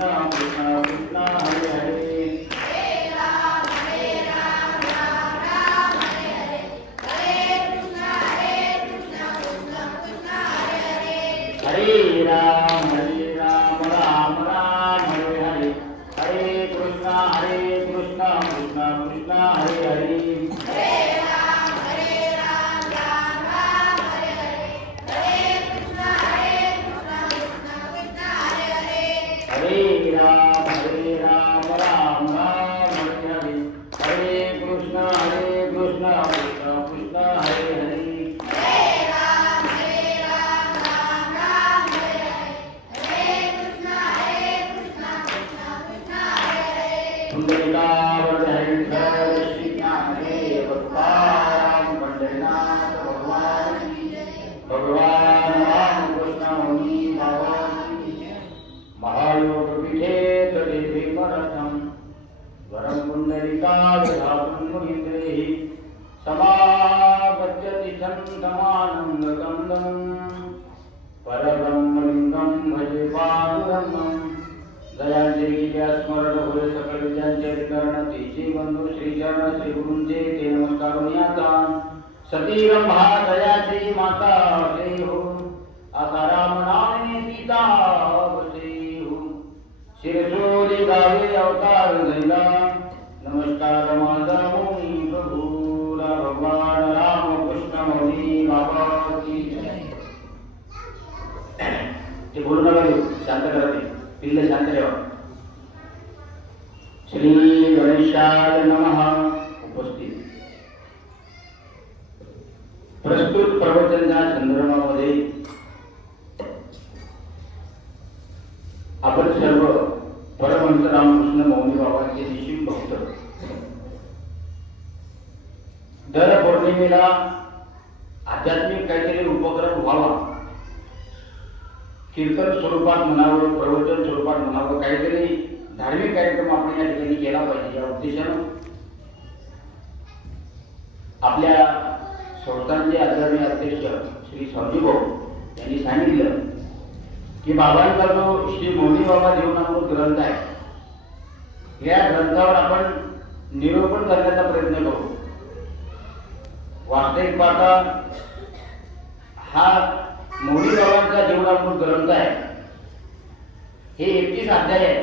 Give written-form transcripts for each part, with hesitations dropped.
कृष्ण कृष्ण हरे हरे हरे राम राम राम हरे हरे हरे कृष्ण कृष्ण कृष्ण हरे हरे हरे राम राम राम हरे हरे हरे कृष्ण कृष्ण कृष्ण हरे हरे भगवान राम कृष्ण मुनि महायोग पीठे तटे भीमरथम वरम पुंडरीकाविधातुं मुनीन्द्रैः समागच्छति छन्दमानन्दकन्दं परब्रह्मलिङ्गं भजे पादुरङ्गं दयाञ्जलिया स्मरण होय सकल विद्यांचे कर्ण तिचे बंधू श्रीचरण श्री गुरूंचे ते नमस्कार आता सतीरं महादयाची माता श्री हो आता राम नामे पिता श्री हो शिरसोली गावे अवतार धैला नमस्कार माझा मुनी प्रभूला भगवान राम कृष्ण मुनी बाबा की ते बोलू नका शांत करा ते पिल्ल शांत ठेवा श्री गणेशाय नमः उपस्थित प्रस्तुत प्रवचनाच्या संदर्भामध्ये आपण सर्व परमहंस रामकृष्ण मौनी बाबांचे निश्चित भक्त दर पौर्णिमेला आध्यात्मिक काहीतरी उपक्रम व्हावा कीर्तन स्वरूपात म्हणावं प्रवचन स्वरूपात म्हणावं काहीतरी धार्मिक कार्यक्रम आपण या ठिकाणी केला पाहिजे या उद्देशानं आपल्या संस्थांचे आदरणीय अध्यक्ष श्री स्वामी भाऊ यांनी सांगितलं की बाबांचा जो श्री मौनी बाबा जीवनामृत ग्रंथ आहे या ग्रंथावर आपण निरूपण करण्याचा प्रयत्न करू वास्तविक पाहता हा मौनी बाबांचा जीवनामृत ग्रंथ आहे हे 31 अध्याय आहे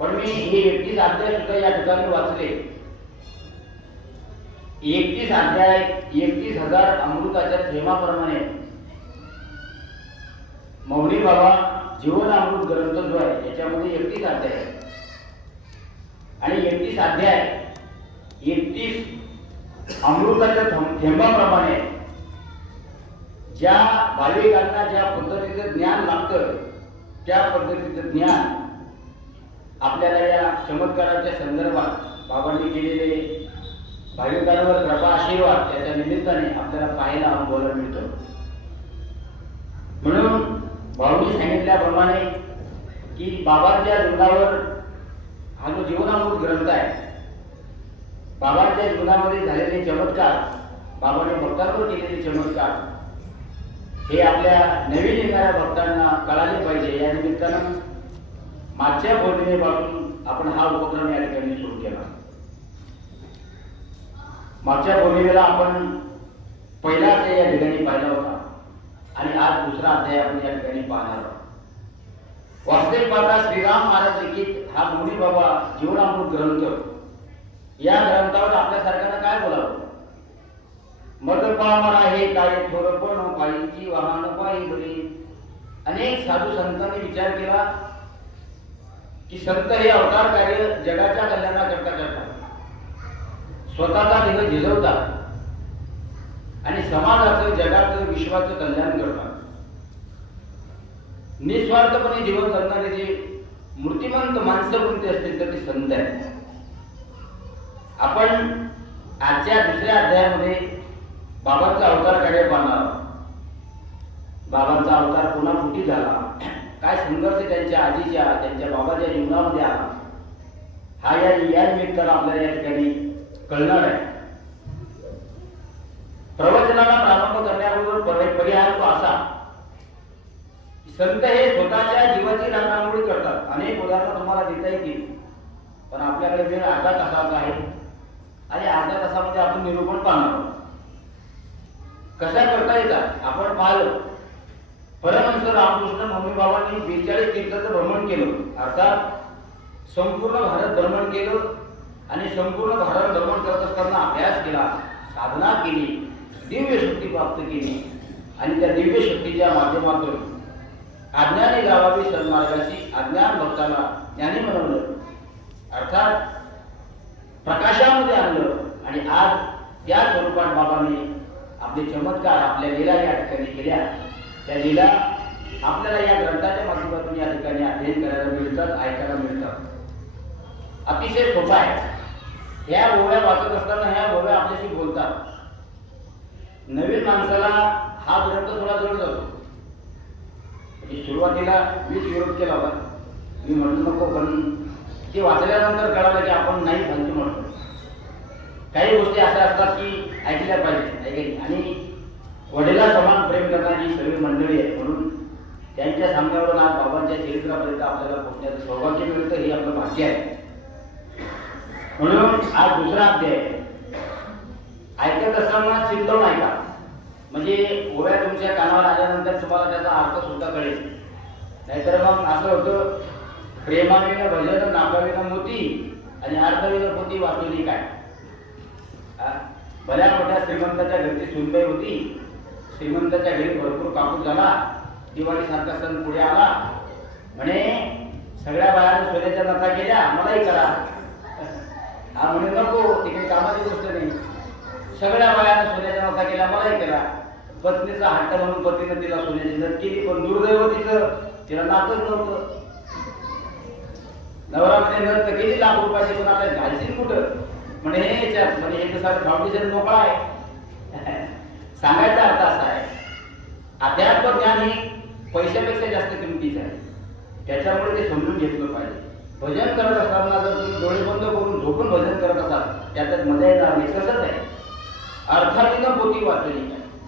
पण मी हे 31 अध्याय सुद्धा या ठिकाणी वाचले 31 अध्याय 31,000 अमृताच्या थेंबाप्रमाणे मौनी बाबा जीवनामृत ग्रंथ जो आहे याच्यामध्ये 31 अध्याय आहे आणि 31 अध्याय 31 अमृताच्या थेंबाप्रमाणे ज्या भाविकांना ज्या पद्धतीचं ज्ञान लागतं त्या पद्धतीचं ज्ञान आपल्याला या चमत्काराच्या संदर्भात बाबांनी केलेले भाविकांवर कृपा आशीर्वाद याच्या निमित्ताने आपल्याला पाहायला अनुभवायला मिळतो म्हणून भाऊंनी सांगितल्याप्रमाणे की बाबांच्या जीवनावर हा जो जीवनामृत ग्रंथ आहे बाबांच्या जीवनामध्ये झालेले चमत्कार बाबांनी भक्तांवर केलेले चमत्कार हे आपल्या नवीन येणाऱ्या भक्तांना कळाले पाहिजे या निमित्तानं मागच्या पौर्णिमेपासून आपण हा उपक्रम या ठिकाणी सुरू केला मागच्या पौर्णिमेला आपण पहिला अध्याय या ठिकाणी पाहिला होता आणि आज दुसरा अध्याय आपण या ठिकाणी पाहणार आहोत वास्तविक पाहता श्रीराम महाराज लिखित हा मौनी बाबा जीवनामृत ग्रंथ या ग्रंथावर आपल्यासारख्यांना काय बोलावं मत पामर आहे काय थोरपण पायीची वाहन पायी बरी अनेक साधू संतांनी विचार केला की संत हे अवतार कार्य जगाच्या कल्याणाकरता करतात स्वतःचा देह झिजवतात आणि समाजाचं जगाचं विश्वाचं कल्याण करतात निस्वार्थपणे जीवन जगणारे जे मूर्तिमंत माणसं कोणते असतील तर ते संत आहेत आपण आजच्या दुसऱ्या अध्यायामध्ये बाबांचा अवतार कार्य पाहणार बाबांचा अवतार पुन्हा कुठे झाला काय संघर्ष त्यांच्या आजीच्या त्यांच्या बाबाच्या जीवनामध्ये आला हा या निमित्तानं आपल्याला या ठिकाणी कळणार आहे प्रवचनाला प्रारंभ करण्याबरोबर परिहार तो असा संत हे स्वतःच्या जीवाची राखणावळी अनेक उदाहरणं तुम्हाला देता येतील, पण आपल्याकडे वेळ अर्धा तासाचा आहे आणि अर्ध्या तासामध्ये आपण निरूपण पाहणार आहोत. कशा करता येतात आपण पाहिलं. परमहंस रामकृष्ण मम्मीबाबांनी 42 तीर्थाचं भ्रमण केलं, अर्थात संपूर्ण भारत भ्रमण केलं आणि संपूर्ण भारत भ्रमण करत असताना अभ्यास केला, साधना केली, दिव्य शक्ती प्राप्त केली आणि त्या दिव्य शक्तीच्या माध्यमातून अज्ञानी लावावी सन्मार्गाशी अज्ञान भक्ताला ज्ञानी बनवलं, अर्थात प्रकाशामध्ये आणलं आणि आज त्या स्वरूपात बाबांनी आपले चमत्कार आपल्या लीला या ठिकाणी केल्या. त्या लीला आपल्याला या ग्रंथाच्या माध्यमातून या ठिकाणी अध्ययन करायला मिळतात, ऐकायला मिळतात. अतिशय सोपा आहे. ह्या ओव्या वाचत असताना ह्या ओव्या आपल्याशी बोलतात. नवीन माणसाला हा ग्रंथ थोडा जड जातो. सुरुवातीला मीच विरोध केला होता, मी म्हणू नको, पण ते वाचल्यानंतर कळालं की आपण नाही फालतू म्हणतो. काही गोष्टी अशा असतात की ऐकल्या पाहिजे आणि वडिला समान प्रेम करणारी सगळी मंडळी आहे, म्हणून त्यांच्या सामन्यावरून आज बाबांच्या चरित्रापर्यंत आपल्याला पोहोचण्याचं सौभाग्य मिळतं, हे आपलं भाग्य आहे. म्हणून आज दुसरा अध्याय ऐकत असताना चिंतवून ऐका, म्हणजे ओव्या तुमच्या कानावर आल्यानंतर तुम्हाला त्याचा अर्थ सुद्धा कळेल. नाहीतर मग असं होतं, प्रेमाविन भजन नाकाविन मोती आणि अर्थविन पोती वाचवली काय. भल्या मोठ्या श्रीमंताच्या घरची सुनबाई होती, श्रीमंताच्या घरी भरपूर कापूस झाला, दिवाळी सारखा सण पुढे आला, म्हणे सगळ्या बायाने सोन्याच्या नथा केल्या, मलाही करा. हा म्हणे नको, ती काही कामाची गोष्ट नाही. सगळ्या बायाने सोन्याच्या नथा केल्या, मलाही करा. पत्नीचा हट्ट म्हणून पतीने तिला सोन्याची नथ केली, पण दुर्दैव तिला नातच नव्हतं. नवरामध्ये नथ केली लाख रुपयाची, पण आता घालशील कुठं म्हणे ह्याच्यात, म्हणजे हे कसं फाउंडेशन मोकळा आहे. सांगायचा अर्थ असा आहे, अध्यात्म ज्ञान हे पैशापेक्षा जास्त किमतीचं आहे, त्याच्यामुळे ते समजून घेतलं पाहिजे. भजन करत असताना जर तुम्ही डोळे बंद करून झोपून भजन करत असाल, त्याच्यात मजा येणार नाही. तसंच आहे, अर्थातीनं पोथी वाचली.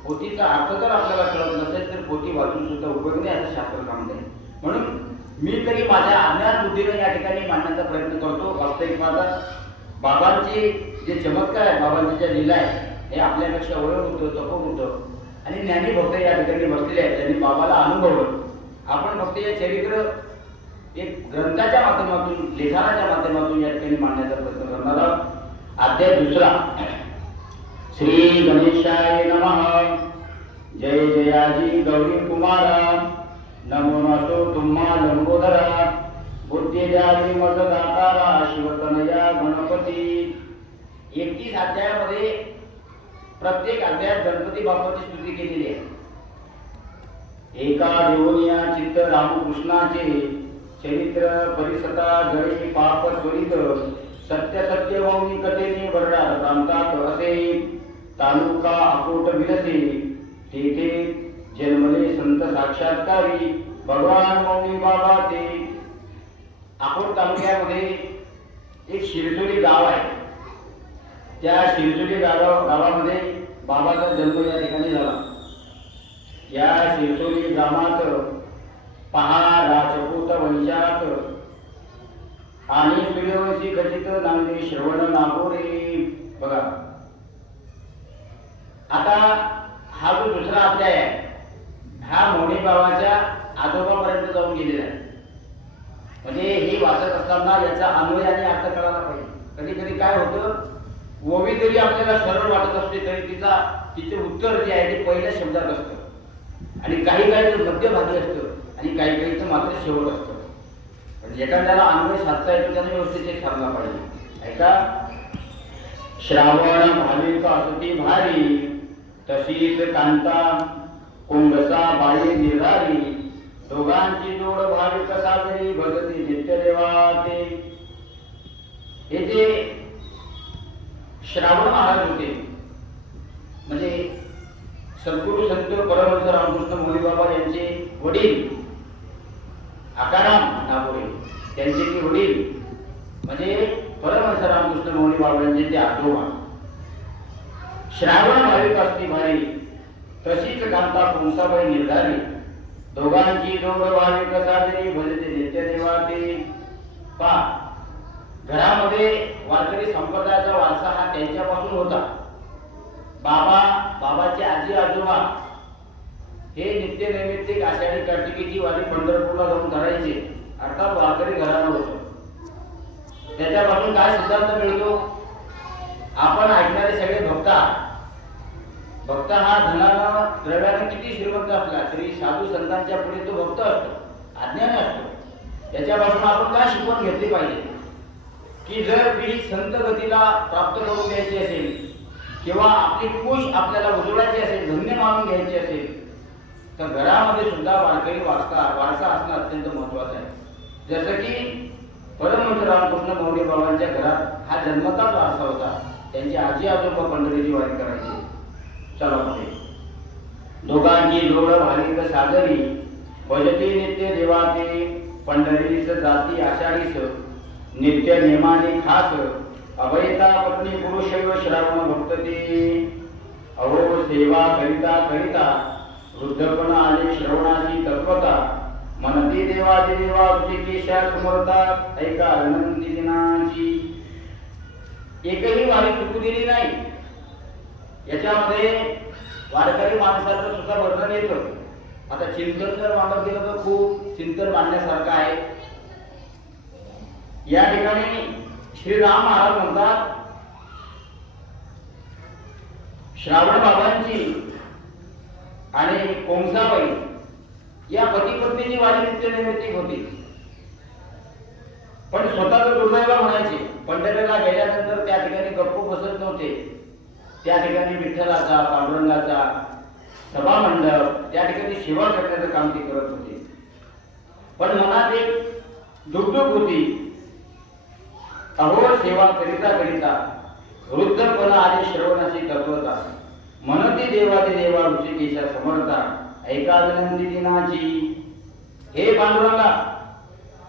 पोथीचा अर्थ जर आपल्याला कळत नसेल तर पोथी वाचून सुद्धा उपयोग नाही, असं शास्त्र सांगते. म्हणून मी तरी माझ्या अज्ञान बुद्धीने या ठिकाणी मांडण्याचा प्रयत्न करतो. वास्तविक माझा बाबांचे जे चमत्कार आहे, बाबांची ज्या लीला आहे, हे आपल्यापेक्षा वय होतं, तपो होतं आणि ज्ञानी भक्त या ठिकाणी बसलेले आहेत, त्यांनी बाबाला अनुभवलं. आपण फक्त हे चरित्र एक ग्रंथाच्या माध्यमातून, लेखनाच्या माध्यमातून या ठिकाणी मांडण्याचा प्रयत्न करणार आहोत. अध्याय दुसरा. श्री गणेशाय नमः. जय जयाजी गौरी कुमारा, नमो नसो तुम्हा लंबोदरा, बुद्धी द्यावी मज दातारा, शिवतनया गणपती. 31 अध्यायामध्ये प्रत्येक अध्यायात गणपती बाप्पाची स्तुती केलेली आहे. एका देवनिया चित्त रामकृष्णाचे, चरित्र परिसता जळी पाप त्वरित, सत्य सत्य मौनी कथेने वरडा प्रांतात असे, तालुका अकोट विलसे, तेथे जन्मले संत साक्षात्कारी, भगवान मौनी बाबा ते. अकोट तालुक्यामध्ये एक शिरसोली गाव आहे. त्या शिरसोली गावामध्ये बाबाचा जन्म या ठिकाणी झाला. या शिरसोली ग्रामात पहा राजपूत वंशात आणि सूर्यवंशी खचित नांदे श्रवण नागोरे. बघा, आता हा जो दुसरा अध्याय आहे, हा मौनी बाबाच्या आजोबापर्यंत जाऊन गेलेला आहे. म्हणजे हे वाचत असताना याचा अन्वय आणि अर्थ कळायला पाहिजे. कधी कधी काय होतं, ओवी जरी आपल्याला सरळ वाटत असते तरी तिचे उत्तर जे आहे ते पहिल्या शब्दात असतं आणि काही काहीचं मध्यभागी असतं आणि काही काहीचं मात्र शेवट असतं. पण एखाद्याला अन्वय साधता येतो त्याने व्यवस्थित ठरला पाहिजे. ऐका, श्रावण भाविक असती भारी, तशीच कांता कोंगसा बाई निर्धारी, दोघांची जोड भाविक सागरी, भगती नित्य देवाते. हे जे श्रावण महाराज होते, म्हणजे सद्गुरु संत परमहंस रामकृष्ण मौली बाबा यांचे वडील आकाराम नागोरे, त्यांचे ते वडील म्हणजे परमहंस रामकृष्ण मौली बाबा यांचे ते आजोबा. श्रावण भाविक असती भारी, तशीच कांता कोंसाबाई निर्धारी, दोघांची जोड भाविक सागरी, भजते नित्य देवाते. संप्रदायाचा वारसा हा त्यांच्यापासून होता. बाबाचे आजी आजोबा हे नित्य नैमित्तिक आषाढी कार्तिकीची वारी पंढरपूरला जाऊन करायचे, अर्थात वारकरी घराणं होतं. त्याच्यापासून काय सिद्धांत मिळतो? आपण ऐकणारे सगळे भक्त हा धनानं द्रव्याने किती श्रीमंत असला तरी साधू संतांच्या पुढे तो भक्त असतो, अज्ञानी असतो. याच्यापासून आपण काय शिकवण घेतली पाहिजे की जर पिढी संत गतीला प्राप्त करून द्यायची असेल किंवा आपली कुश आपल्याला उजळायची असेल, धन्य मानून घ्यायची असेल, तर घरामध्ये सुद्धा वारकरी वारसा असणं अत्यंत महत्वाचं आहे. जसं की परमहंस रामकृष्ण मौली बाबांच्या घरात हा जन्मताच वारसा होता. त्यांची आजी आजोबा पंढरीची वारी करायची. चला पुढे. दोघांची जोड भालिक साजरी भजती नित्य देवाते पंढरीस जाती आषाढीस नित्य नेमाने खास अभयता पत्नी पुरुष श्रावण भक्तते अहो सेवा करिता करिता वृद्धपण आले श्रवणाची तत्वता मनती देवादी देवा ऋषिकेशा समोरता ऐका अनंती दिनाची. एकही वारी चुकू दिली नाही. याच्यामध्ये वारकरी माणसाचं सुद्धा वर्णन येतं. आता चिंतन जर मानत गेलं तर खूप चिंतन मांडण्यासारखं आहे. या ठिकाणी श्रीराम महाराज म्हणतात, श्रावण बाबांची आणि कोंसाबाई या पती पत्नीची वारी नित्य नैमित्तिक होती. पण स्वतःचं दुर्दैव म्हणायचे, पंढरीला गेल्यानंतर त्या ठिकाणी गप्प बसत नव्हते. त्या ठिकाणी विठ्ठलाचा पांडुरंगाचा सभा मंडप त्या ठिकाणी सेवा करण्याचं काम ते करत होते. पण मनात एक दुःख होती. अहो सेवा करिता करिता वृद्धपणा आली श्रवणाची तत्वता मनती देवादी देवा ऋषिकेशा समर्था ऐका विनंती दिनाची. हे पांडुरंगा,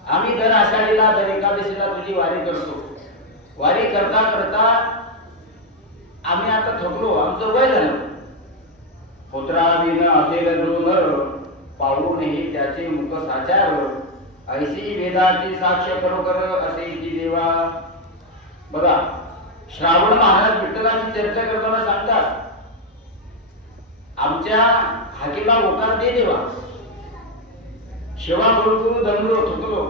आम्ही दर आषाढीला दर एकादशीला तुझी वारी करतो. वारी करता करता आम्ही आता थकलो, आमचं वय झालं. पुत्राविन असेल जो नर पाहूनही त्याचे मुख साचार ऐशी वेदाची साक्ष खरोखर असे की देवा. बघा, श्रावण महाराज विठ्ठलाची चर्चा करताना सांगतात, आमच्या हाकेला होकार दे देवा. सेवा करू दमलो थकलो.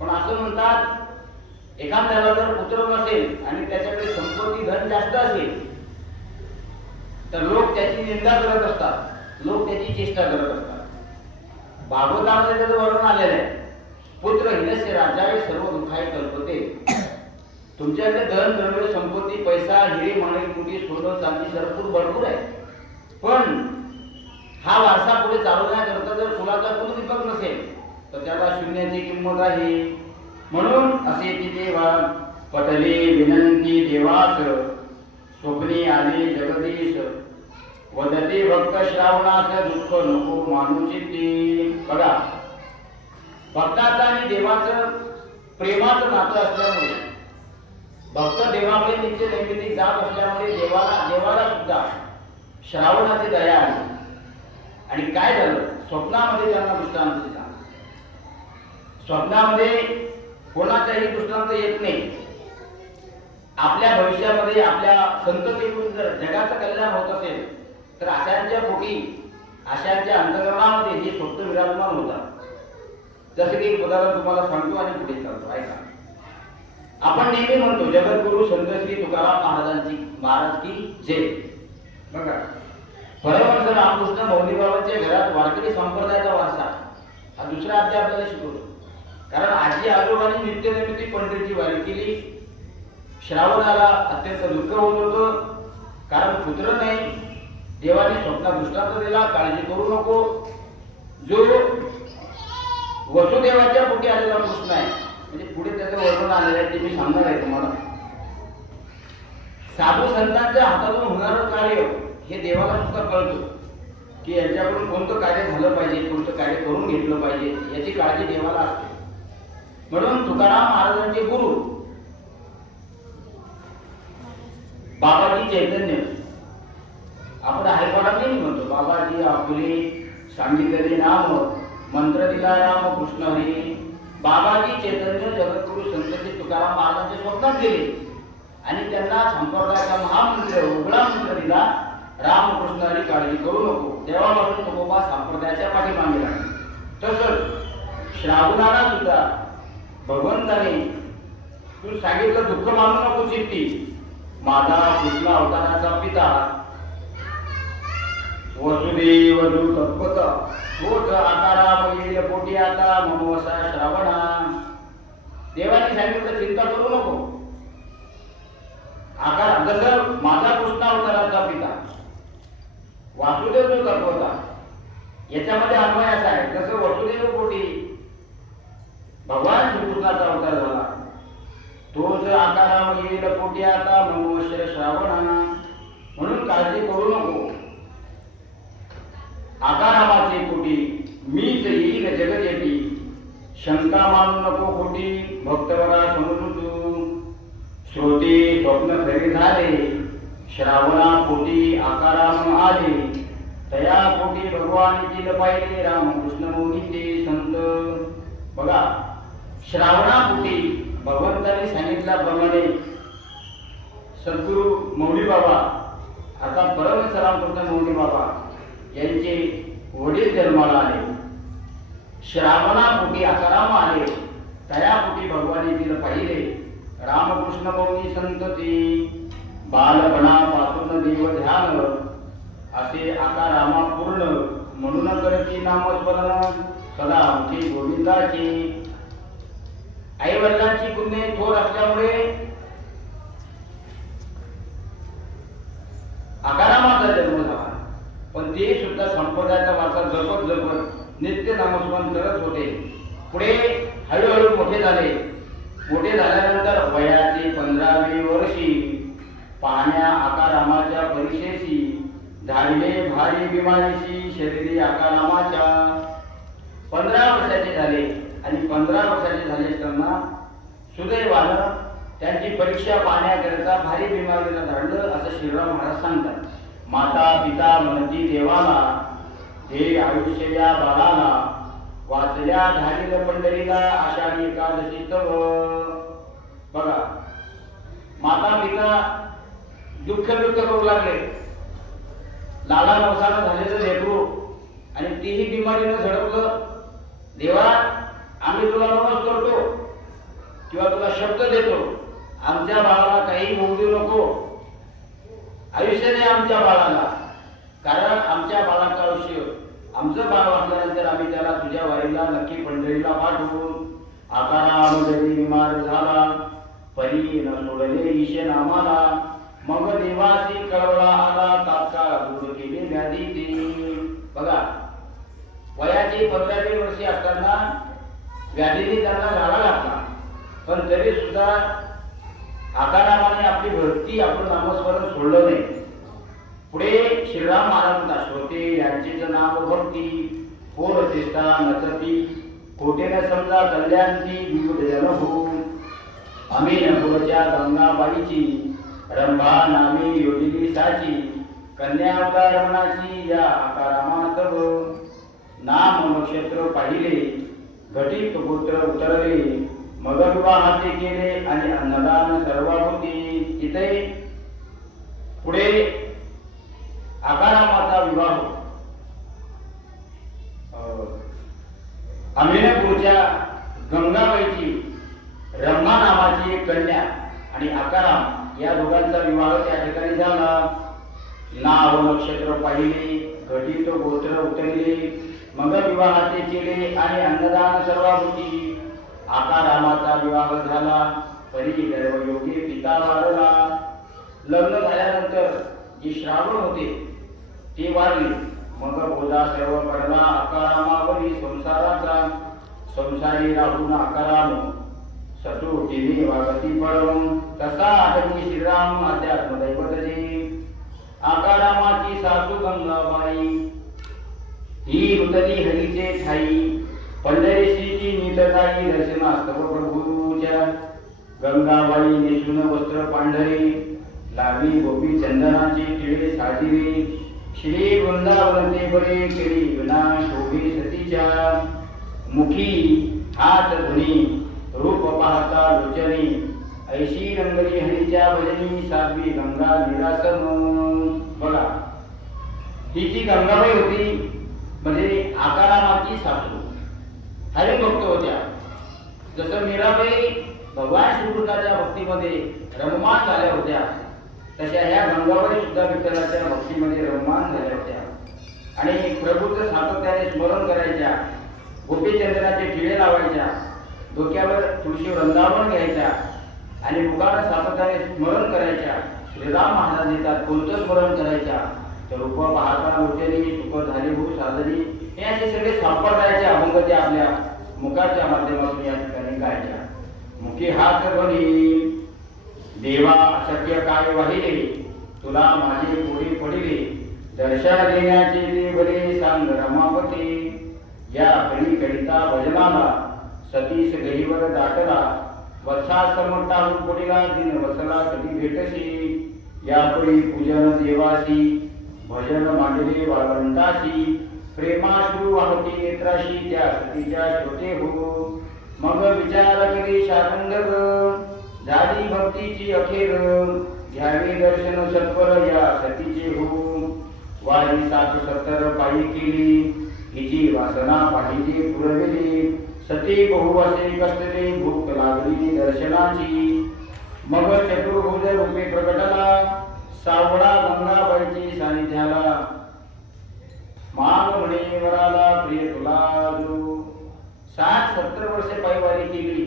पण असं म्हणतात, एखाद्याला जर पुत्र नसेल आणि त्याच्याकडे संपत्ती धन जास्त असेल तर लोक त्याची निंदा करत असतात, लोक त्याची चेष्टा करत असतात. भागवतामध्ये त्याचं वर्णन आलेलं आहे, पुत्र हिनस्य राजावे सर्व दुःखाय कल्पते. तुमच्याकडे धन द्रव्य संपत्ती पैसा हिरे माणिक मोठी सोनं चांदी भरपूर भरपूर आहे, पण हा वारसा पुढे चालवण्याकरता जर फुलाचा कुलदीपक नसेल तर त्याला शून्याची किंमत आहे. म्हणून असे ती देवा पटले विनंती देवास स्वप्नी आले जगदीश वदते भक्त श्रावणास दुःख नको मानू चित्ती. बघा, भक्ताचं आणि देवाचं प्रेमाचं नातं असल्यामुळे भक्त देवाकडे नित्य नैमित्तिक जात असल्यामुळे देवाला सुद्धा श्रावणाची दया आली. आणि काय झालं, स्वप्नामध्ये त्यांना दृष्टांत दिला. स्वप्नामध्ये कोणाचाही दृष्टांत येत नाही. आपल्या भविष्यामध्ये आपल्या संततीतून जर जगाचं कल्याण होत असेल तर अशांच्या पोटी अशांच्या अंतःकरणामध्ये हे स्वप्न विराजमान होतात. जसं की एक उदाहरण तुम्हाला सांगतो आणि पुढे चालतो, ऐका. आपण नेहमी म्हणतो जगद्गुरु संत श्री तुकाराम महाराज की जय. बघा, परमहंस रामकृष्ण मौली बाबांच्या घरात वारकरी संप्रदायाचा वारसा हा दुसरा अध्याय आपल्याला शिकवतो. कारण आजी आजोबांनी नित्य नैमित्तिक पंढरीची वारी केली. श्रावणाला अत्यंत दुःख होत होतं, कारण पुत्र नाही. देवाने स्वप्नात दृष्टांत दिला, काळजी करू नको. जो वसुदेवाच्या पोटी आलेला कृष्ण आहे, म्हणजे पुढे त्याचं वर्णन आलेलं आहे, ते मी सांगणार आहे तुम्हाला. साधू संतांच्या हातातून होणारं कार्य हे देवाला सुद्धा कळतं की यांच्याकडून कोणतं कार्य झालं पाहिजे, कोणतं कार्य करून घेतलं पाहिजे, याची काळजी देवाला असते. म्हणून तुकाराम महाराजांचे गुरु बाबाजी चैतन्य, आपण हरिपाठात नाही म्हणतो, बाबाजी आपुले सांगितलेले नाम मंत्र दिला राम कृष्ण हरी. बाबाजी चैतन्य जगद्गुरु संत श्री तुकाराम महाराजांच्या स्वप्नात गेले आणि त्यांना संप्रदायाचा महामंत्र उघडा मंत्र दिला, रामकृष्ण हरी काळजी करू नको. तेव्हापासून तुकोबा संप्रदायाच्या पाठीमागे लागले. तसंच श्रावणाला सुद्धा भगवंताने तू सांगितलं दुःख मानू नको चित्ती, माझा कृष्ण अवताराचा पिता वसुदेव तत्पत तोच आकारा येईल पोटी आता मनोवसा श्रावणा. देवाने सांगितलं चिंता करू नको. आकार जसं माझा कृष्ण अवताराचा पिता वासुदेव जो तत्पता, याच्यामध्ये अन्वय असा आहे जसं वसुदेव पोटी भगवान श्रीकृष्णाचा अवतार झाला, तोच आकारा येईल पोटी आता मनोवसा श्रावणा. म्हणून काळजी करू नको. आकारामाचे पोटी मीच येईल जगजेटी, शंका मानू नको खोटी भक्तवरा समजू तू. श्रोते स्वप्न खरे झाले, श्रावणा पोटी आकाराम आले, तया पोटी भगवान येतील पाहिले रामकृष्ण मोहिते संत. बघा, श्रावणा पोटी भगवंतांनी सांगितल्याप्रमाणे सद्गुरु मौली बाबा आता परमहंस रामकृष्ण मौली बाबा यांचे वडील जन्माला आले. श्रावणा पोटी आकाराम आले, तया पोटी भगवान येतील पाहिले रामकृष्ण मौनी संतती. बालपणापासून देव ध्यान असे आकारामा पूर्ण, म्हणून करती नामस्मरण सदा आमची गोविंदाची. आई वडिलांची पुण्य थोर असल्यामुळे आकारामाचा जन्म झाला, पण ते सुद्धा संप्रदायाचा वारसा जपत जपत नित्य नामस्मरण करत होते. पुढे हळूहळू मोठे झाले. मोठे झाल्यानंतर वयाचे 15वे वर्षी पाहण्या आकारामाच्या परीक्षेशी धाडले भारी बिमारीशी शरीरी आकारामाच्या. 15 वर्षाचे झाले आणि 15 वर्षाचे झाले असताना सुदैवानं त्यांची परीक्षा पाहण्याकरिता भारी बिमारीला धाडलं असं श्रीराम महाराज सांगतात. माता पिता म्हणती देवाला, हे आयुष्य या बाळाला, वाचल्या धारील पंढरीला आषाढी एकादशी तव. बघा, माता पिता दुःख करू लागले. लाला नवसानं झालेलं लेकरू आणि तीही बिमारीनं झडपलं. देवा, आम्ही तुला नमस्कार करतो किंवा तुला शब्द देतो, आमच्या बाळाला काही होऊ देऊ नको, आयुष्य दे आमच्या बाळाला, कारण आमच्या बाळाचं आयुष्य, आमचं बाळ वाचल्यानंतर आम्ही त्याला तुझ्या वारीला नक्की पंढरीला पाठवू. आकाराम जरी बिमार झाला, परी न सोडले ईशे नामाला, मग देवासी कळवळा आला, तात्काळ दूर केली व्याधी ती. बघा, वयाची 15वी वर्षी असताना व्याधीने त्यांना झाला घातला, पण तरी सुद्धा आकारामाने आपली भक्ती, आपलं नामस्मरण सोडलं नाही. पुढे श्रीराम महाराज श्रोते यांचेच नाम भक्ती, पोर चेष्टा नचती, कोटे न समजा कल्याण ती विविध जन हो. अमीनपूरच्या गंगाबाईची रंभा नामी योजिली साची, कन्या अवतार मनाची या आकारामास्तव. नाम नक्षत्र पाहिले, घटित गोत्र उतरले, मग विवाहाचे केले आणि अन्नदान सर्वाभूती. इथे पुढे आकारामाचा विवाह अमीनपूरच्या गंगाबाईची रंभा नावाची एक कन्या आणि आकाराम या दोघांचा विवाह त्या ठिकाणी झाला. नाव नक्षत्र पाहिले, घटित गोत्र उतरले, मग विवाहाचे केले आणि अन्नदान सर्वाभूती. आकारामाचा विवाह झाला, परी गर्भयोगी पिता वारला. लग्न झाल्यानंतर जी श्रावण होते ते वारले. मग बोधा सर्व पडला आकारामावरी संसाराचा. संसारी राहून आकाराम सचोटीने वागती पडवून, तसा आठवणी श्रीराम अध्यात्म दैवतजी. आकारामाची सासू गंगाबाई ही रुतली हरीचे ठाई, पंढरीची नीतताई दर्शनास्तव प्रभूच्या. गंगाबाई नेसून वस्त्र पांढरे, लावी गोपी चंदनाची टिळे साजिरे. श्री वृंदावन ते बरे केली विना शोभे सतीच्या. मुखी हात धुणी रूप पाहता लोचनी, ऐशी रंगली हरीच्या भजनी साध्वी गंगा निरासन. बघा, ही जी गंगाबाई होती म्हणजे आकारामाची सासू, हरिभक्त होत्या. जसं मीराबाई भगवान श्रीकृष्णाच्या भक्तीमध्ये रममाण झाल्या होत्या, तशा ह्या गंगाबाई सुद्धा विठ्ठलाच्या भक्तीमध्ये रममाण झाल्या होत्या आणि प्रभूचं सातत्याने स्मरण करायच्या, गोपीचंद्राचे टिळे लावायच्या, डोक्यावर तुळशी वृंदावन घ्यायच्या आणि मुखानं सातत्याने स्मरण करायच्या. श्रीराम महाराज येतात, कोणतं स्मरण करायच्या तर रूप पाहता लोचनी सुख झाली भू साधली, हे असे सगळे संप्रदायाचे अभंग त्या आपल्या मुखाच्या माध्यमातून या ठिकाणी गायच्या. मुखी हात बनी देवा अशक्य काय वाहिले, तुला माझे पोरी पडिले, दर्शन देण्याचे ते बरे सांग रमापती. या कळी करिता भजनाला सतीश गहीवर दाटला, वत्सा समोर पडिला दिन वसला कधी भेटशी. यापुढे पूजन देवासी भजन मांडले वाळवंटाशी, प्रेमाश्रू वाहती नेत्राशी त्या सतीच्या श्रोते हो. मग विचार करी शारंगर झाली भक्तीची अखेर, घ्यावे दर्शन सत्वर या सतीचे हो. वारी 770 पायी केली, हिची वासना पाहिजे पुरविली, सती बहु असे कष्टले भूक लागली दर्शनाची. मग चतुर्भुज रूपे प्रकटला, सावळा गंगाबाईची सानिध्याला, माग म्हणे वराला प्रिय तुला जो. 60-70 वर्षे पायवारी केली,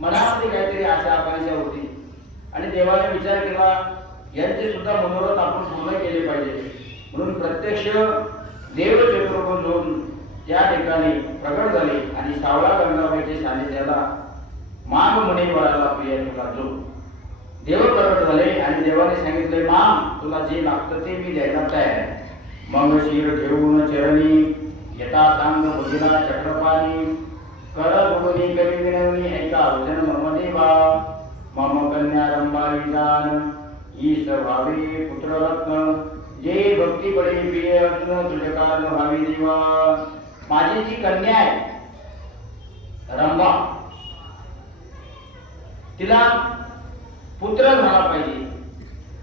मनामध्ये काहीतरी आशा आकांक्षा होती आणि देवाने विचार केला यांचे सुद्धा मनोरथ आपण पूर्ण केले पाहिजे. म्हणून प्रत्यक्ष देव चतुर्भुज होऊन त्या ठिकाणी प्रगट झाले आणि सावळा गंगाबाईच्या सानिध्याला माग म्हणे वराला प्रिय तुला जो. देव प्रगट झाले आणि देवाने सांगितले, माम तुला जे लागतं ते मी द्यायला तयार आहे. मग शिर ठेवून चरणी यथा सांग भोजिना चक्रपाणी, कर गुरुनी करी विनवणी ऐका वचन मम देवा. मम कन्या रंभारी जान ईश भावे पुत्ररत्न, जे भक्ती बळी प्रिय अर्जुन तुझ्या भावी देवा. माझी जी कन्या आहे रंभा, तिला पुत्र झाला पाहिजे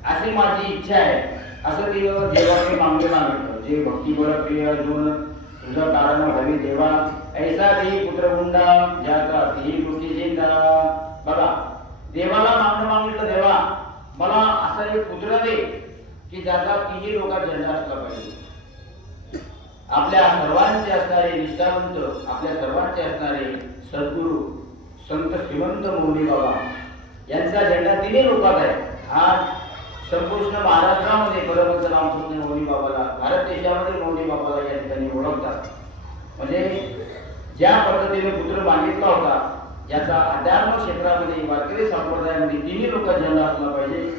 अशी माझी इच्छा आहे, असं तिनं देवाने मागितलं. जे भक्ती बळ प्रिय अर्जुन तुझं कारण हवी देवा, ऐसा देही पुत्रगुंडा ज्याचा तेही लोकी जिंदा. बघा, देवाला मागितलं, देवा मला असा एक पुत्र दे की ज्याचा तिही लोकात झेंडा असला पाहिजे. आपल्या सर्वांचे असणारे निष्ठावंत, आपल्या सर्वांचे असणारे सद्गुरू संत श्रीमंत मौली बाबा यांचा झेंडा तिन्ही लोकात आहे. आज संपूर्ण महाराष्ट्रामध्ये परमहंस रामकृष्ण मौली बाबाला, भारत देशामध्ये मौली बाबाला या ठिकाणी ओळखतात. म्हणजे ज्या पद्धतीने पुत्र मागितला होता, ज्याचा अध्यात्म क्षेत्रामध्ये वारकरी संप्रदायामध्ये तिन्ही लोक झेंडा असला पाहिजे,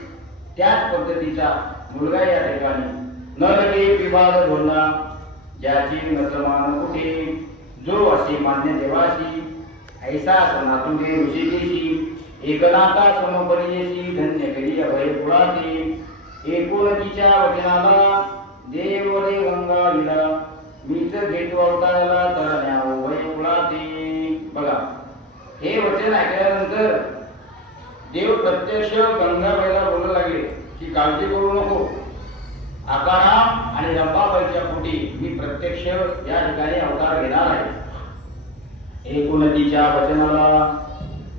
त्याच पद्धतीचा मुलगा या ठिकाणी. न लगे विवाद बोलला ज्याची नसमान कुठे, जो असे मान्य देवासी, ऐसा सनातुने ऋषिकेशी, एकनाथा समपरियेशी धन्य करी अभय कुळाते. एकुलतीच्या वचनाला देव रे गंगा लिला, मीच घेतो अवताराला तरण्या अभय कुळाते. बघा, हे वचन ऐकल्यानंतर देव प्रत्यक्ष गंगाबाईला बोलू लागले की काळजी करू नको, आकाराम आणि रंभाबाईच्या पोटी मी प्रत्यक्ष या ठिकाणी अवतार घेणार आहे. एकुलतीच्या वचनाला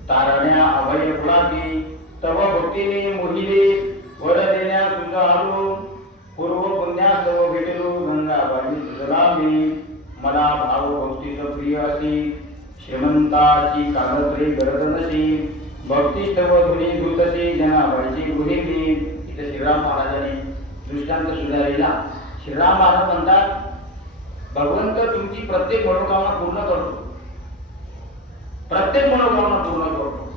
तारण्या अभय कुळाती, तव भक्तीने मोहिले वर देण्या तुझा आलो, पूर्व पुण्यास्तव भेटलो गंगाबाई तुझला मी. मला भाव भक्तीचं प्रिय असी, श्रीमंताची कागत्रे गरज नशी, भक्तीस्तव धुनी धुतसे जनाबाईची गृहिणी. इथे श्रीराम महाराजांनी दृष्टांत सुधारलेला. श्रीराम महाराज म्हणतात, भगवंत तुमची प्रत्येक मनोकामना पूर्ण करतो, प्रत्येक मनोकामना पूर्ण करतो.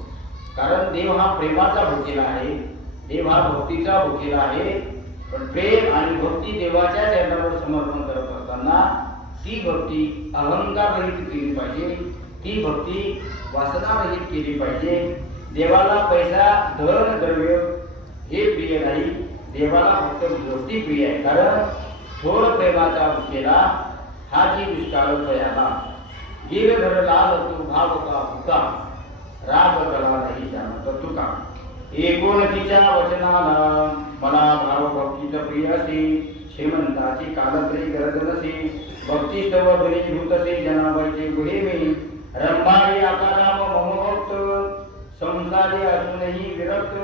कारण देव हा प्रेमाचा भुकेला आहे, देव हा भक्तीचा भुकेला आहे. पण प्रेम आणि भक्ती देवाच्या चरणावर समर्पण करत असताना ती भक्ती अहंकार रहित केली पाहिजे, ती भक्ती वासना रहित केली पाहिजे. देवाला पैसा धन द्रव्य हे प्रिय नाही, देवाला फक्त भक्ती प्रिय आहे. कारण थोर प्रेमाचा भुकेला हा जी दुष्काळ तयाला, गिरधर लाल तू भाव का भुका, राग कला नाही जाणत तुका एकूण तिच्या वचनाला मला भाव भक्तीचं प्रिय असे श्रीमंताची कालत्री गरज नसे भक्ती स्तव ध्वनीभूत असे जनाबाईचे गुहे मी रंभाई आकाराम मम भक्त संसारी असूनही विरक्त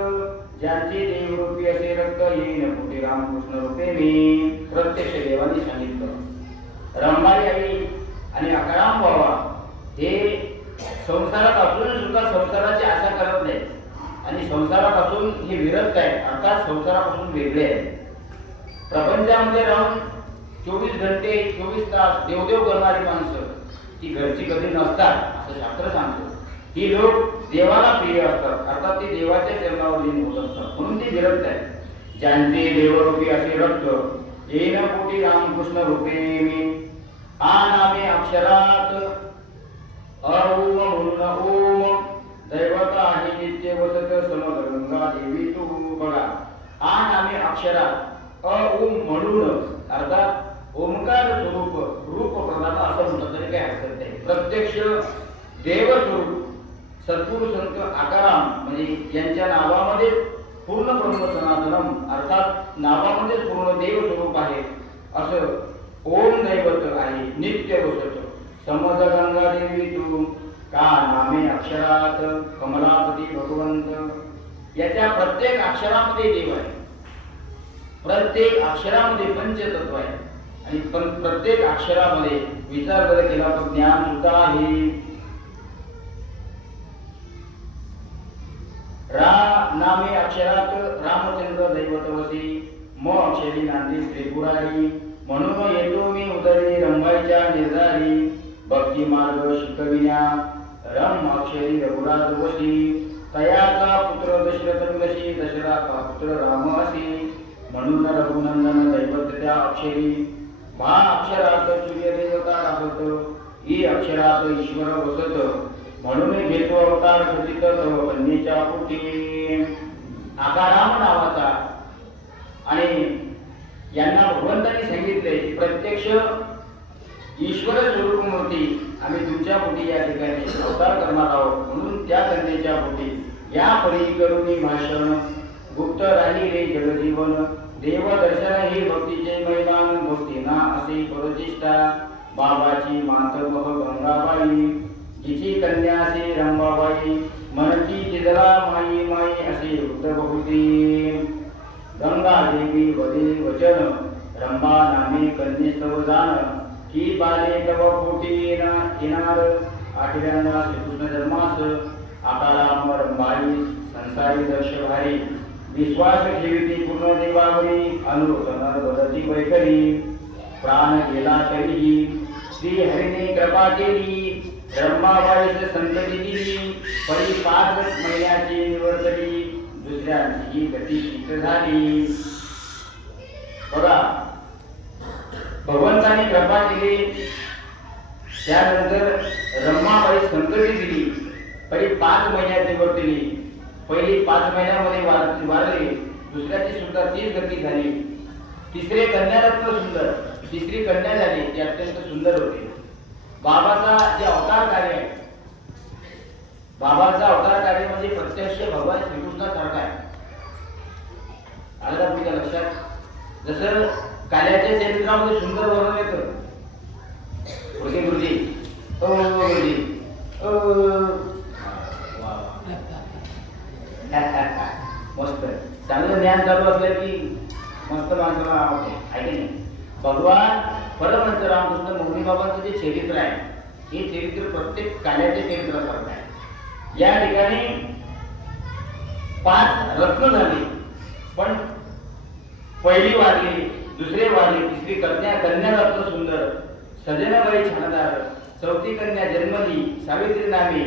ज्यांचे देवरूपी असे रक्त येईन पुढे रामकृष्ण रूपे मी प्रत्यक्ष देवाने सांगितलं रंभाई आई आणि आकाराम बाबा हे संसारात असून सुद्धा संसाराची आशा करत नाही आणि संसारापासून हे विरक्त आहे अर्थात संसारापासून वेगळे आहे प्रपंचामध्ये राहून 24 घंटे 24 तास देवदेव करणारी माणसं ती घरची कधी नसतात असं शास्त्र सांगतो ही लोक देवाला प्रिय असतात अर्थात ती देवाच्या चरणावर लीन होत असतात म्हणून ती विरक्त आहे ज्यांचे देवरूपी असे रक्त येन कोटी रामकृष्ण रूपे मी आ नामे अक्षरात ओम म्हणून ओम दैवत आहे नित्य वसत समगंगा देवी तू बघा आ नामे अक्षरात ओम म्हणून अर्थात ओंकार स्वरूप रूप प्रदान असं म्हणतात तरी काय हरकत नाही प्रत्यक्ष देवस्वरूप सद्गुरु संत आकाराम म्हणजे यांच्या नावामध्ये पूर्ण ब्रह्म सनातनम अर्थात नावामध्ये पूर्ण देव स्वरूप आहे असं ओम दैवत आहे नित्य वसत समज गंगा देवी तू का नामे अक्षरात कमलापती भगवंत याच्या प्रत्येक अक्षरामध्ये देव आहे प्रत्येक अक्षरामध्ये पंचतत्व आहे आणि प्रत्येक अक्षरामध्ये विचार जर केला तर ज्ञान सुद्धा आहे रा नामे अक्षरात रामचंद्र दैवतवसी म अक्षरी नांदी त्रिपुरारी म्हणून येतो मी उदरी रंभाईच्या निर्धारी भक्ती मार्ग शिकविण्या रम अक्षरी रघुराज वशी तयाचा पुत्र दशरथनशी दशरथा पुत्र राम असी म्हणून रघुनंदन दैवत त्या अक्षरी महा अक्षरात सूर्यदेवता राहत ई अक्षरात ईश्वर वसत म्हणून घेतो अवतार खचित तव कन्येच्या पोटी आकाराम नावाचा आणि यांना भगवंतांनी सांगितले प्रत्यक्ष ईश्वर स्वरूप मूर्ती आम्ही तुमच्या पोटी या ठिकाणी अवतार करणार आहोत म्हणून त्या कन्येच्या पोटी या परी करुणी भाषण गुप्त राहिले जगजीवन देव दर्शन ही भक्तीचे महिमान भक्तीना असे प्रतिष्ठा बाबाची मातमह गंगाबाई जिची कन्या असे रंभाबाई मनती तिजला माई माई असे वृद्ध बहुती गंगा देवी वदे वचन रंभा नामे कन्येस्तव जाण की बाले तव पोटी येणार आठव्यांदा श्रीकृष्ण जन्मास आकाराम रंभाई संसारी दर्श भारी विश्वास ठेविती पूर्ण देवावरी अनुरोध नर बदती वैखरी प्राण गेला तरीही श्री हरिने कृपा केली ब्रह्माबाईस संतती दिली परी 5 महिन्याची निवर्तली दुसऱ्यांची ही गती शीत झाली बघा भगवंताने कृपा केली त्यानंतर रमाबाई संतती दिली परी 5 महिन्यात निवर्तली पहिली 5 महिन्यामध्ये वारली दुसऱ्याची सुद्धा तीच गती झाली तिसरे कन्यारत्न सुंदर तिसरी कन्या झाली ती अत्यंत सुंदर होती बाबाचा जे अवतार कार्य आहे बाबाचा अवतार कार्य म्हणजे प्रत्यक्ष भगवान श्रीकृष्णासारखा आहे आलं तुमच्या लक्षात जसं काल्याच्या चरित्रामध्ये सुंदर वर्णन येतं गुरुजी गुरुजी ओ गुरुजी मस्त चांगलं ज्ञान चालू असलं की मस्त माणसाला आवडते आहे की नाही भगवान परमहंस रामकृष्ण मौनी बाबांचं जे चरित्र आहे हे चरित्र प्रत्येक काल्याच्या चरित्रासारखं आहे या ठिकाणी 5 रत्न झाली पण पहिली वारली दुसरे वारली तिसरी कन्या रत्न सुंदर सजनाबाई छानदार चौथी कन्या जन्मली सावित्री नामे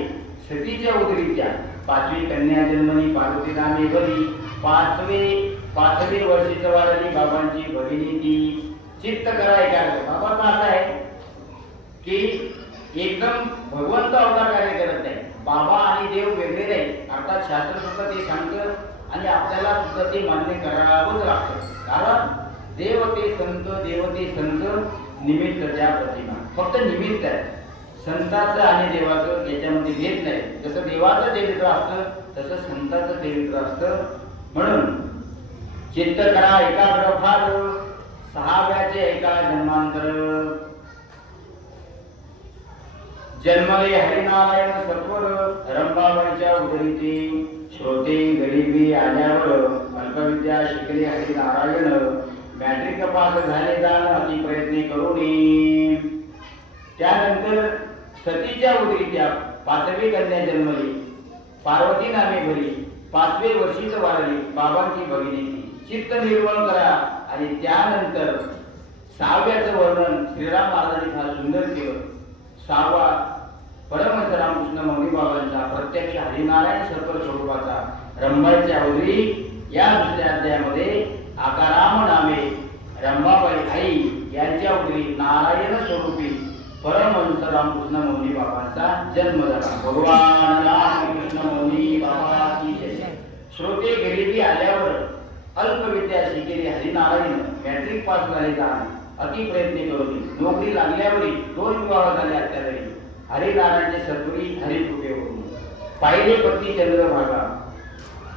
सतीच्या उदरीच्या 5वी कन्या जन्मली पार्वती नामे बली 5वे वर्षीच वारली बाबांची भगिनी ती चित्त करा एकाग्र बाबांचा असा आहे की एकदम भगवंत अवतार कार्य करत नाही बाबा आणि देव वेगळे नाही अर्थात शास्त्र सुद्धा ते सांगतं आणि आपल्याला सुद्धा ते मान्य करावंच लागतं कारण देव ते संत निमित्त त्या प्रतिमा फक्त निमित्त आहे संतांचं आणि देवाचं याच्यामध्ये भेद नाही. जसं देवाचं चरित्र असतं तसं संतांचं चरित्र असतं. म्हणून चित्त करा एकाग्र फार, सहाव्याचे एका जन्मांतर. जन्मले हरिनारायण सत्वर, रंभाबाईच्या उदरीती. श्रोते गरिबी आल्यावर, अल्पविद्या शिकले हरिनारायण. मॅट्रिक पास झाले जाण अति प्रयत्न करून. त्यानंतर सतीच्या उदरीत्या 5वी कन्या जन्मली. पार्वती नामे भरी 5वे वर्षीच वारली बाबांची भगिनी. चित्त निर्मळ करा. आणि त्यानंतर 6व्याचं वर्णन श्रीराम महाराजांनी फार सुंदर केलं. 6वा परमहंस रामकृष्ण मौली बाबांचा प्रत्यक्ष हरिनारायण सत्वर स्वरूपाचा रंभाईच्या उदरी या दुसऱ्या अध्यायामध्ये आकाराम नामे रंभाबाई आई यांच्या उदरी नारायण स्वरूपी परमहंस रामकृष्ण मौली बाबांचा जन्म झाला. भगवान रामकृष्ण मौली बाबा की जय. श्रोते गरिबी आल्यावर, अल्पविद्या शिकेली हरिनारायण. मॅट्रिक पास झाले जाण अति प्रयत्न करून. नोकरी लागल्यावर 2 विवाह झाले अत्यावेळी. हरिनारायणचे सत्वरी हरिकृपेवरून. पाहिले पत्नी चंद्रभागा,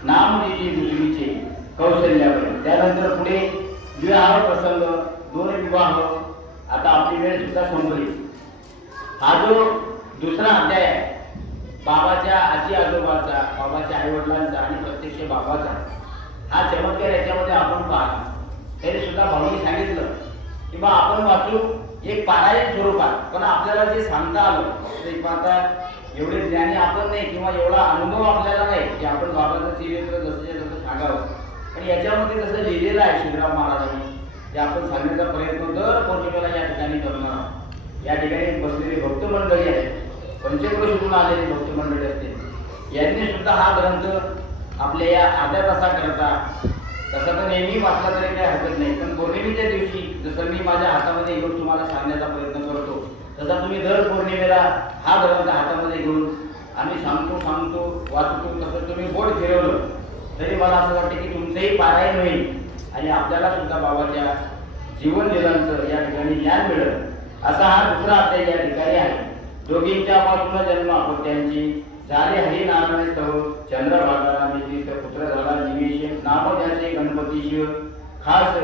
नाम दिली दुसरीचे कौशल्याबाई. त्यानंतर पुढे विवाह प्रसंग, 2 विवाह. आता आपली वेळ सुद्धा संपली. हा जो दुसरा अध्याय आहे बाबाच्या आजी आजोबाचा, बाबाच्या आई वडिलांचा आणि प्रत्यक्ष बाबाचा, हा चमत्कार याच्यामध्ये आपण पाहतो. तरी सुद्धा भाऊनी सांगितलं की बा आपण वाचू एक पारायण स्वरूपात, पण आपल्याला जे सांगता आलं आता एवढे ज्ञानी आपण नाही किंवा एवढा अनुभव आपल्याला नाही की आपण बाबाचं चरित्र जसं जसं सांगावं. पण याच्यामध्ये जसं लिहिलेलं आहे श्रीराम महाराजांनी ते आपण सांगण्याचा प्रयत्न दर पौर्णिमेला या ठिकाणी करणार आहोत. या ठिकाणी बसलेली भक्त मंडळी आहेत, पंचक्रोशीतून आलेली भक्त मंडळी असते. यांनी सुद्धा हा ग्रंथ आपल्या या अर्ध्या तासाकरता, तसं तर नेहमी वाचला तरी काही हरकत नाही, पण पौर्णिमेच्या दिवशी जसं मी माझ्या हातामध्ये घेऊन तुम्हाला सांगण्याचा प्रयत्न करतो तसा तुम्ही दर पौर्णिमेला हा ग्रंथ हातामध्ये घेऊन आम्ही सांगतो वाचतो, तसं तुम्ही बोट फिरवलं तरी मला असं वाटतं की तुमचंही पारायण होईल आणि आपल्याला सुद्धा बाबाच्या जीवन लीलांचं या ठिकाणी ज्ञान मिळेल. असा हा दुसरा अध्याय या ठिकाणी आहे. दोघींच्या पासून जन्म त्यांची झाले हरिनारायण स्तव. चंद्रभागा मिश्रित पुत्र झाला निवेश. नाम ज्याचे गणपती शिव. खास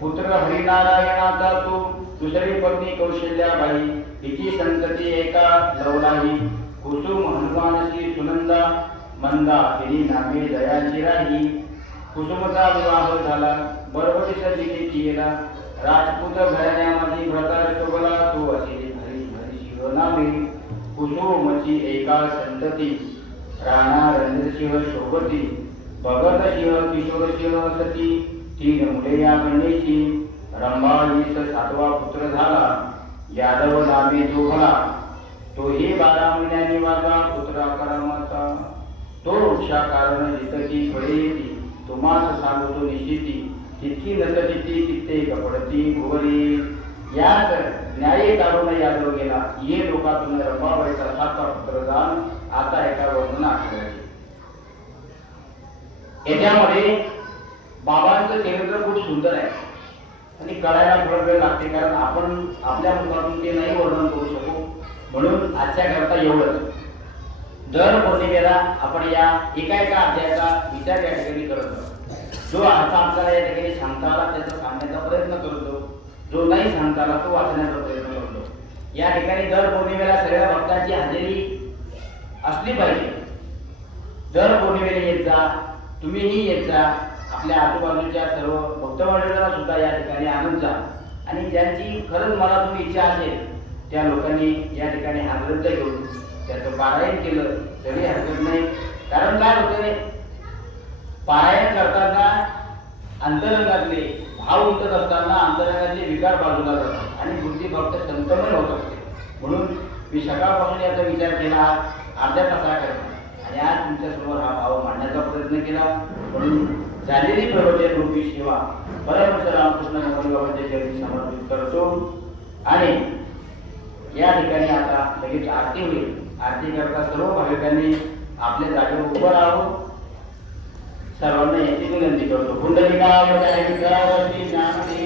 पुत्र हरिनारायणाचा तो. दुसरी पत्नी कौशल्याबाई. हिची संतती एका लवलाही. कुसुम हनुमानशी सुनंदा मंदा. हिरी नामे दयाची राही. कुसुमचा विवाह झाला बरोबरीचा दिली केला. राजपूत घराण्यामध्ये भ्रतार शोभला तो असे हरी हरी शिव नामे. कुसुमची एका संतती. राणा रणजितसिंह शोभती. भगत सिंह किशोर सिंह सती. 3 मुले या कन्येची. रंभावीस 7वा पुत्र झाला. यादव नामे तो भला. तोही 12 महिन्यांनी वागा पुत्र आकारामाचा. तो वृक्षा कारण जितकी फळे येती. तुम्हास सांगतो निश्चिती. तितकी नसती तिथे कपडती भुवरी. याच न्याय काढून यादव गेला. ये लोकातून रंभाबाईचा 7वा पुत्र जाण. आता एका वर्णन आठवड्याचे याच्यामध्ये बाबांचं चरित्र खूप सुंदर आहे आणि कळायला थोडा वेळ लागते, कारण आपण आपल्या मुखातून ते नाही वर्णन करू शकू. म्हणून आजच्या करता एवढंच. दर पौर्णिमेला आपण या एका अध्यायाचा विचार या ठिकाणी करत आहोत. जो अर्थ आपल्याला या ठिकाणी सांगता आला त्याचा सांगण्याचा प्रयत्न करतो, जो नाही सांगता आला तो वाचण्याचा प्रयत्न करतो. या ठिकाणी दर पौर्णिमेला सगळ्या भक्तांची हजेरी असली पाहिजे. दर पौर्णिमेला येत जा, तुम्हीही येत जा. आपल्या आजूबाजूच्या सर्व भक्त मंडळींना सुद्धा या ठिकाणी आणून जा. आणि ज्यांची खरंच मनातून इच्छा असेल त्या लोकांनी या ठिकाणी हा ग्रंथ घेऊन त्याचं पारायण केलं तरी हरकत नाही. कारण काय होतंय, पारायण करताना अंतरंगातले भाव उमटत असताना अंतरंगातले विकार बाजूला जातात आणि बुद्धी फक्त संतमय होत असते. म्हणून मी सकाळपासून याचा विचार केला अर्ध्या तासाकरता आणि आज तुमच्यासमोर हा भाव मांडण्याचा प्रयत्न केला. म्हणून झालेली प्रवचन रूपी सेवा परमहंस रामकृष्ण मौली बाबांच्या चरणी समर्पित करतो. आणि या ठिकाणी आता लगेच आरती होईल. आरती करता सर्व भाविकांनी आपल्या जागेवर उभं राहावं. सर्वांना याची विनंती करतो. पुंडलिकावती ज्ञानदेव